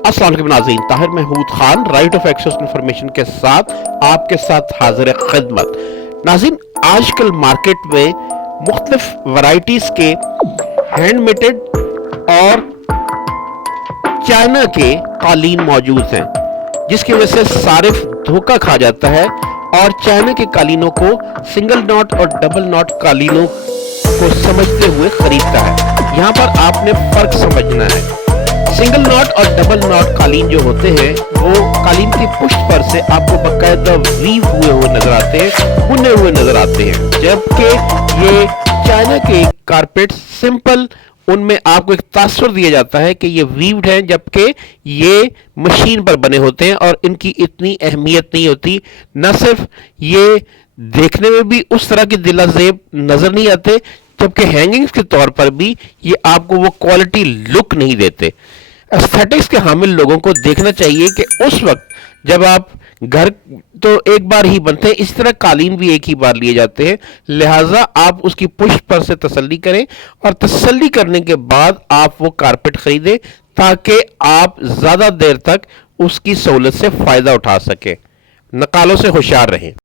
अस्सलाम वालेकुम नाज़रीन, Tahir Mahmood Khan right of access information के साथ आपके साथ हाजिर खिदमत। नाज़रीन, आजकल मार्केट में मुख्तलिफ वैरायटीज़ के हैंडमेडेड और चाइना के कालीन मौजूद हैं, जिसकी वजह से सारिफ धोखा खा जाता है और चाइना के कालीनों को सिंगल नॉट और डबल नॉट कालीनों को समझते हुए खरीदता है। यहाँ पर आपने फर्क समझना है। सिंगल नॉट और डबल नॉट कालीन जो होते हैं वो कालीन की पुष्ट पर से आपको बकायदा वीव हुए नजर आते हैं, बुने हुए नजर आते हैं, जबकि ये चाइना के कारपेट सिंपल, उनमें आपको एक तासुर दिया जाता है कि ये वीव्ड हैं, जबकि ये मशीन पर बने होते हैं और इनकी इतनी अहमियत नहीं होती। न सिर्फ ये देखने में भी उस तरह के दिलाजेब नजर नहीं आते, जबकि हैंगिंग्स के तौर पर भी ये आपको वो क्वालिटी लुक नहीं देते। एस्थेटिक्स के हामिल लोगों को देखना चाहिए कि उस वक्त जब आप घर तो एक बार ही बनते हैं, इस तरह कालीन भी एक ही बार लिए जाते हैं, लिहाजा आप उसकी पुष्ट पर से तसल्ली करें और तसल्ली करने के बाद आप वो कारपेट खरीदें ताकि आप ज़्यादा देर तक उसकी सहूलत से फ़ायदा उठा सकें। नकालों से होशियार रहें।